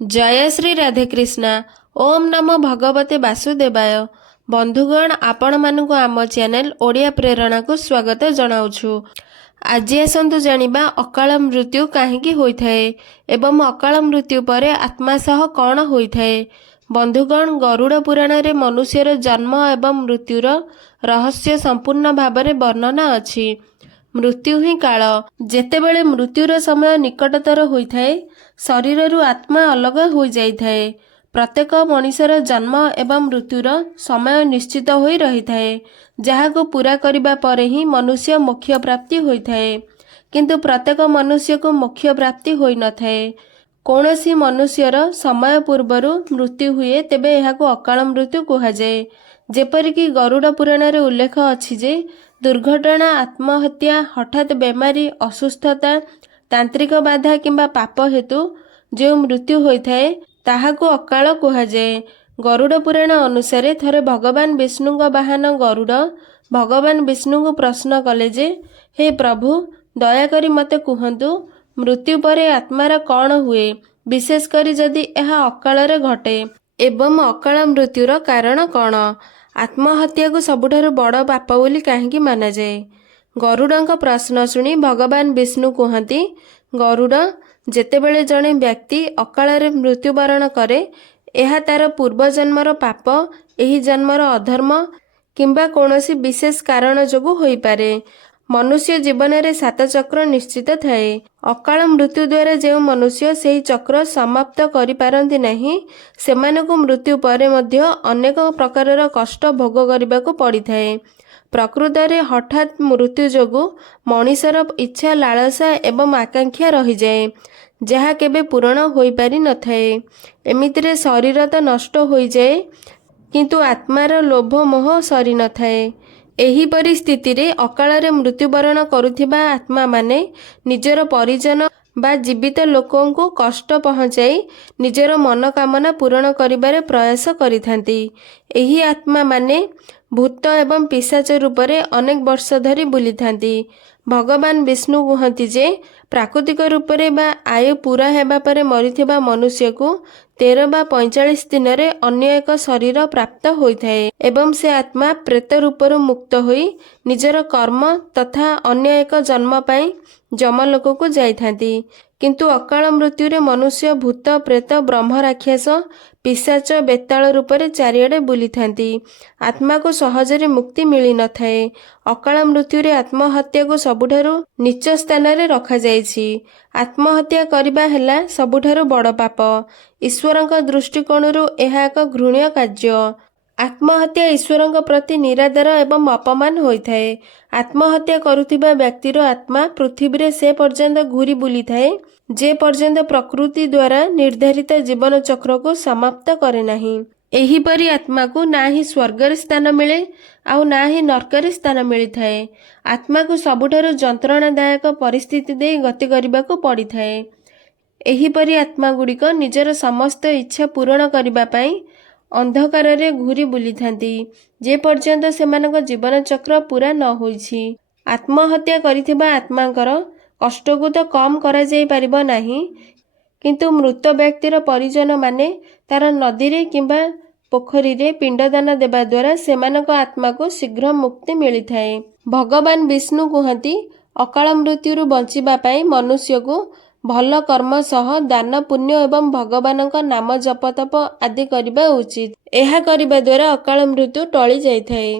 जय श्री राधेकृष्णा। ओम नमो भगवते वासुदेवाय। बंधुगण आपण मानक आम चैनल ओडिया प्रेरणा को स्वागत जनाउछु। आज आसतु जानिबा अकाल मृत्यु काहेकि होइथाए एवं अकाल मृत्यु परे आत्मा सह कौन होइथाए। बंधुगण गरुड़ पुराण रे मनुष्यर जन्म एवं मृत्युर रहस्य संपूर्ण भावरे वर्णना अछि। मृत्यु ही काल। जेतेबेले मृत्युर समय निकटतर होइथाए शरीररु आत्मा अलग हो जाइथाए। प्रत्येक मनुष्यर जन्म एवं मृत्युर समय निश्चित होई रहिथाए, जहाको पूरा करिबा परे ही मनुष्य मोक्ष प्राप्ति होइथाए। किंतु प्रत्येक मनुष्य को मोक्ष प्राप्ति होई नथाए। कौनसी मनुष्यर समय पूर्वरु मृत्यु हुए तेबे एहाको अकाल मृत्यु कुहाଯାଏ। जेपरिक गरुड़ पुराण रे उल्लेख अछि जे दुर्घटना, आत्महत्या, हठात बेमारी, असुस्थता, तांत्रिक बाधा किंबा पाप हेतु जो मृत्यु होइथाए ताहाको अकाल कुहाଯାଏ। गरुड़ पुराण अनुसारे थरे भगवान विष्णुଙ୍କ वाहन गरुड़ भगवान विष्णु को प्रश्न कले जे हे प्रभु दयाकरी मते कुहंतु मृत्यु परे आत्मार कौन हुए, विशेष करी जदि यह अकाल रे घटे एवं अकाल मृत्युर कारण कौन। आत्महत्या को सबुठारु बड़ पाप बोली काहेकि माना जाए। गरुड़ଙ୍କ प्रश्न सुनी भगवान विष्णु कहती गरुड़ जेतेबेले जड़े व्यक्ति अकाल रे मृत्युवरण करे यह तार पूर्व जन्मर पाप, एही जन्मर अधर्म किंबा कौनसी विशेष कारण जोगु होई पारे। मनुष्य जीवन रे 7 चक्र निश्चित थाए। अकाल मृत्यु द्वारा जो मनुष्य सेही चक्र समाप्त करि पारंती नहीं सेमानकु मृत्यु परे मध्य अनेक प्रकारर कष्ट भोग करिबाकु पड़िथाए। प्रकृत रे हठात मृत्यु जोगु मनुष्यर इच्छा, लालसा एवं आकांक्षा रही जाए, जहा केबे पूर्ण होई पारि नथाए। एमितिरे शरीर तो नष्ट होई जाए किंतु आत्मार लोभ मोह सरी नथाए। एही परिस्थिति रे अकाल रे मृत्युवरण करुथिबा आत्मा माने निजर परिजन बा जीवित लोकों को कष्ट पहुँचाई निजर मनोकामना पूर्ण करिबारे प्रयास करिथांती। एही आत्मा माने भूत एवं पिशाच रूप रे अनेक वर्ष धरी बुलिथांती। भगवान विष्णु कहती जे प्राकृतिक रूप रे बा आयु पूरा हेबा परे मरिथिबा मनुष्य को 13 बा 45 दिन रे अन्य एक शरीर प्राप्त होइथाए एवं से आत्मा प्रेत रूपरु मुक्त होई निजर कर्म तथा अन्य एक जन्म पाई जमलोक को जाइथांती। किंतु अकाल मृत्यु रे मनुष्य भूत, प्रेत, ब्रह्म, राक्षस, पिशाच, बेताल रूप रे चारिआडे बुलिथांती। आत्मा को सहजरे मुक्ति मिली नथाए। अकाल मृत्यु रे आत्महत्या को सबुठारु नीच स्थान रे रखा जाइछि। आत्महत्या करिबा हेला सबुठारु बड़ पाप। ईश्वरଙ୍କ दृष्टिकोणरु एहा एक घृण्य कार्य। आत्महत्या ईश्वरଙ୍କ प्रति निरादर एवं अपमान होइथाए। आत्महत्या करुथिबा व्यक्तिर आत्मा पृथ्वी रे से पर्यंत घूरी बुली थाए जे पर्यंत प्रकृति द्वारा निर्धारित जीवन चक्र को समाप्त करे नाही। एही परी आत्मा को ना ही स्वर्ग रे स्थान मिले आउ ना ही नरक रे स्थान मिली थाए। आत्मा को सबुठारु जंत्रणादायक परिस्थिति दे गति करिबाको पड़ी थाए। एही परी आत्मा गुड़िक निजर समस्त इच्छा पूर्ण करिबा पई अंधकार रे घूरी बुली थांती जे पर्यंत सेमानक जीवन चक्र पूरा न होइछि। आत्महत्या करिथिबा आत्मांकर कष्ट को तो कम करा जाई परिबो नाही, किंतु मृत व्यक्तिर परिजन माने तार नदी रे किंबा पोखरी रे पिंडदान देबा द्वारा सेमानक आत्मा को शीघ्र मुक्ति मिली थाए। भगवान विष्णु कहती अकाल मृत्युरु बंचिबा पई मनुष्य को भल कर्म सह दान, पुण्य एवं भगवानक नाम जप तप आदि करिबा उचित। एहा करिबा द्वारा अकाल मृत्यु टळी जाइथाए।